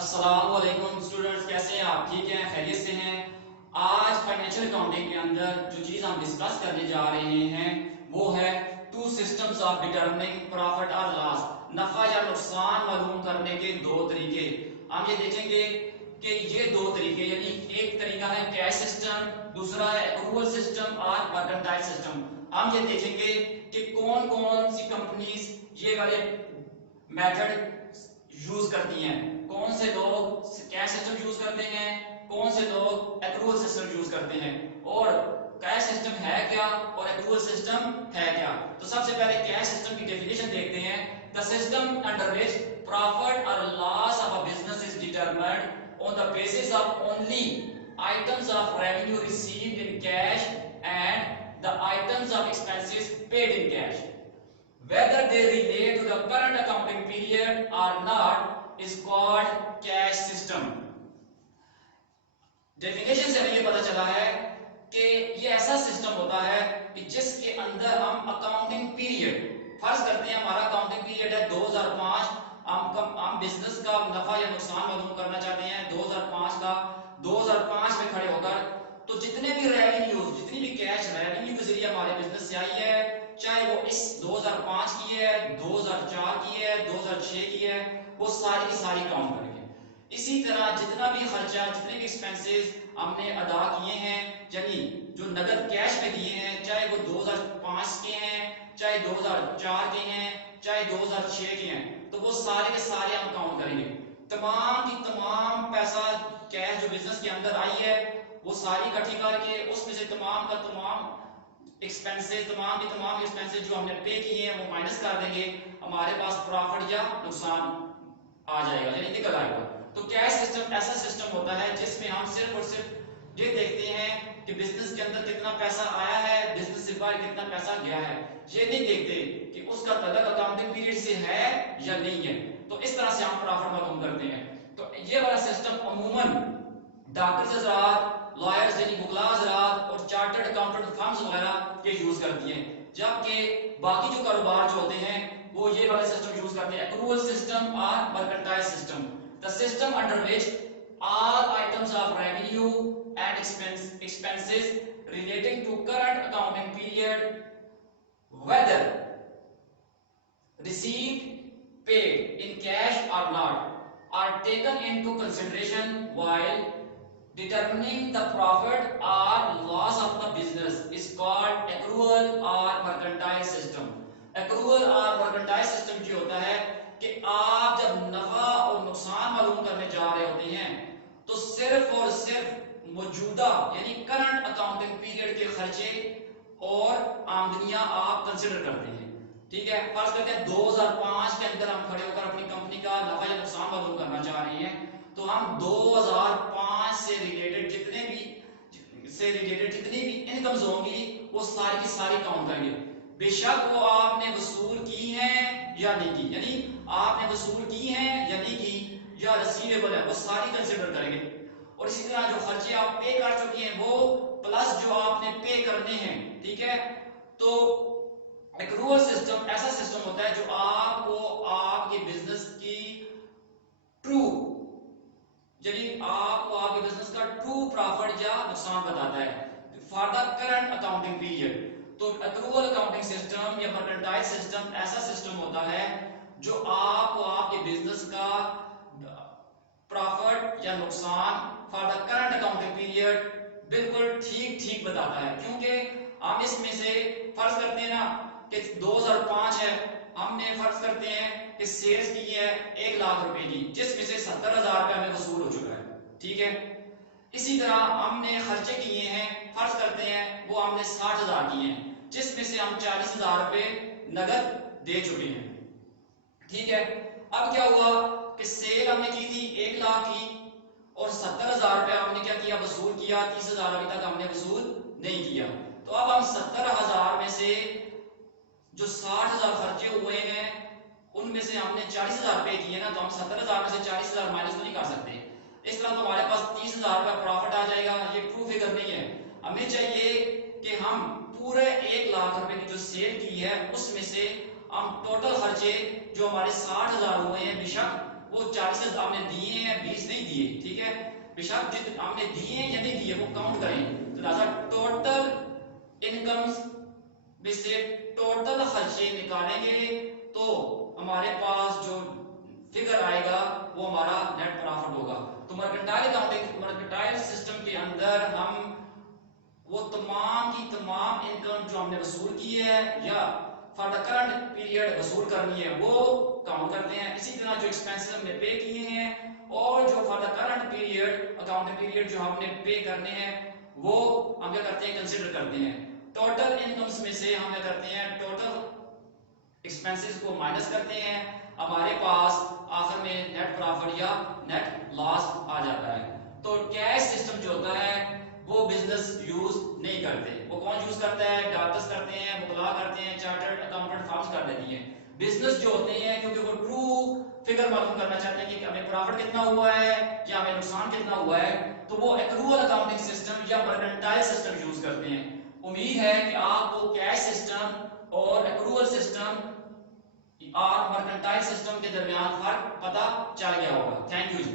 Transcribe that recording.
अस्सलामुअलैकुम स्टूडेंट्स, कैसे हैं आप? ठीक हैं, खैरियत से हैं? आज फाइनेंशियल अकाउंटिंग के अंदर जो चीज हम डिस्कस करने जा रहे हैं वो है two systems of determining profit और लॉस। नफा या नुकसान मालूम करने के दो तरीके हम ये देखेंगे कि ये दो तरीके यानी एक तरीका है कैश सिस्टम, दूसरा है एक्रूवल सिस्टम और मर्केंटाइल सिस्टम। हम ये देखेंगे कि कौन कौन सी कंपनीज ये वाले मेथड यूज करती हैं, कौन से लोग कैश सिस्टम यूज करते हैं, कौन से लोग एक्रूवल सिस्टम यूज करते हैं, और कैश सिस्टम है क्या और एक्रूवल सिस्टम है क्या। तो सबसे पहले कैश सिस्टम की डेफिनेशन देखते हैं। The system under which profit और loss of a business is determined on the basis of only items of revenue received in cash and the items of expenses paid in cash, whether they relate to the current accounting period or not is called cash system। Definition से हमें ये पता चला है कि ये ऐसा system होता है कि जिसके अंदर हम अकाउंटिंग पीरियड, फर्ज करते हैं हमारा अकाउंटिंग पीरियड है 2005, हम बिजनेस का नफा या नुकसान मालूम करना चाहते हैं 2005 का। 2005 में खड़े होकर तो जितने भी रेवेन्यू, जितनी भी कैश रेवेन्यू के जरिए हमारे बिजनेस से आई है, चाहे वो इस 2005 की है, 2004 की है, 2006 की है, वो सारी की सारी काउंट करेंगे। इसी तरह जितना भी खर्चा, जितने भी एक्सपेंसेस हमने अदा किए हैं, यानी जो नगद कैश में दिए हैं, चाहे वो 2005 के हैं, चाहे 2004 के हैं, चाहे 2006 के हैं, तो वो सारे के सारे हम काउंट करेंगे। तमाम की तमाम पैसा कैश जो बिजनेस के अंदर आई है वो सारी इकट्ठी करके उसमें से तमाम का तमाम एक्सपेंसेस, तमाम की तमाम एक्सपेंसेस जो हमने पे किए हैं वो माइनस कर देंगे, हमारे पास प्रॉफिट या नुकसान आ जाएगा यानी निकल आएगा। तो कैश सिस्टम ऐसा सिस्टम होता है जिसमें हम सिर्फ और सिर्फ ये देखते हैं कि बिजनेस के अंदर कितना पैसा आया है, बिजनेस से बाहर कितना पैसा गया है। ये नहीं देखते कि उसका तल्लुक अकाउंटिंग पीरियड से है या नहीं है। तो इस तरह से हम प्रॉफिट मालूम करते हैं। तो ये वाला सिस्टम अमूमन डॉक्टर्स हज़रात, लॉयर्स यानी वकील हज़रात और चार्टर्ड अकाउंटेंट फर्म्स वगैरह ये यूज करती हैं, जबकि बाकी जो कारोबार जो होते हैं वो ये वाला सिस्टम यूज करते हैं, एक्रूवल सिस्टम और mercantile system. The system under which all items of revenue and expenses relating to current accounting period, whether received, paid in cash or not, are taken into consideration while determining the profit or loss of the business is called accrual or mercantile system। accrual और mercantile system जो होता है कि आप जब नफा और नुकसान मालूम करने जा रहे होते हैं तो सिर्फ और सिर्फ मौजूदा यानी करंट अकाउंटिंग पीरियड के खर्चे और आमदनियां आप कंसिडर करते हैं। ठीक है, फर्ज करते हैं 2005 के अंदर हम खड़े होकर अपनी कंपनी का नफा या नुकसान मालूम करना चाह रहे हैं, तो हम 2005 से रिलेटेड जितनी भी इनकम्स होंगी वो सारी की सारी काउंट करेंगे, बेशक वो आपने वसूल की है या नहीं की, यानी आपने वसूल की है या नहीं की या रिसीवेबल है, वो सारी कंसिडर करेंगे। और इसी तरह जो खर्चे आप पे कर चुके हैं वो प्लस जो आपने पे करने हैं। ठीक है, तो एक्रूवल सिस्टम ऐसा सिस्टम होता है जो आपको आपके बिजनेस की ट्रू, यानी आपको आपके बिजनेस का ट्रू प्रॉफिट या नुकसान बताता है for the current accounting period. तो एक्रूवल अकाउंटिंग सिस्टम या मर्केंटाइल सिस्टम ऐसा सिस्टम होता है जो आपको आपके बिजनेस का प्रॉफिट या नुकसान for the current accounting period बिल्कुल ठीक ठीक बताता है। क्योंकि हम इसमें से फर्ज करते हैं ना कि 2005 है, हमने फर्ज करते हैं कि सेल्स की है 1 लाख रुपए की, जिसमें से 70,000 रुपए हमें वसूल हो चुका है। ठीक है, इसी तरह हमने खर्चे किए हैं, फर्ज करते हैं वो हमने 60,000 किए हैं, जिसमें से हम 40,000 रुपए नगद दे चुके हैं। ठीक है, अब क्या हुआ कि सेल हमने की थी 1 लाख की और 70,000 रुपए हमने क्या किया, वसूल किया, 30,000 अभी तक हमने वसूल नहीं किया। तो अब हम 70,000 में से जो 60,000 खर्चे हुए हैं उनमें से हमने 40,000 रुपए किए ना, तो हम 70,000 में से 40,000 माइनस तो नहीं कर सकते। इस तरह तो हमारे पास 30,000 रुपए प्रॉफिट आ जाएगा। ये ट्रू फिगर नहीं है, हमें चाहिए कि हम पूरे 1 लाख रुपए की जो सेल की है उसमें से हम टोटल खर्चे जो हमारे 60,000 हुए हैं, बेशक वो 40 आपने दिए हैं, 20 नहीं दिए, ठीक है, बेशक जितने आपने दिए हैं या नहीं दिए वो काउंट करें। तो लिहाजा टोटल इनकम्स में से टोटल खर्चे निकालेंगे तो हमारे पास जो फिगर आएगा वो हमारा नेट प्रॉफिट होगा। तो मर्केंटाइल अकाउंटिंग, मर्केंटाइल सिस्टम के अंदर हम वो तमाम की तमाम इनकम जो हमने वसूल की है या फॉर द करंट पीरियड वसूल करनी है वो काउंट करते हैं। इसी तरह जो एक्सपेंसेस हमने पे किए हैं और जो for the current period accounting period जो हमने पे करने हैं वो हम क्या करते हैं, कंसीडर करते हैं। टोटल इनकम्स में से हम क्या करते हैं, टोटल एक्सपेंसेस को माइनस करते हैं, हमारे पास आखिर में नेट प्रॉफिट या नेट लॉस आ जाता है। तो कैश सिस्टम जो होता है वो बिजनेस यूज नहीं करते। वो कौन यूज करता है, डॉक्टर्स करते हैं, मुकला करते हैं, चार्टर्ड अकाउंटेंट फर्म्स कर देती हैं। बिजनेस जो होते हैं क्योंकि वो ट्रू फिगर मालूम करना चाहते हैं कि हमें प्रॉफिट कितना हुआ है या हमें नुकसान कितना हुआ है, तो वो एक्रूअल अकाउंटिंग सिस्टम या मर्केंटाइल सिस्टम यूज करते हैं। उम्मीद है कि आपको कैश सिस्टम और एक्रूअल सिस्टम और मर्केंटाइल सिस्टम के दरमियान फर्क पता चल गया होगा। Thank you ji.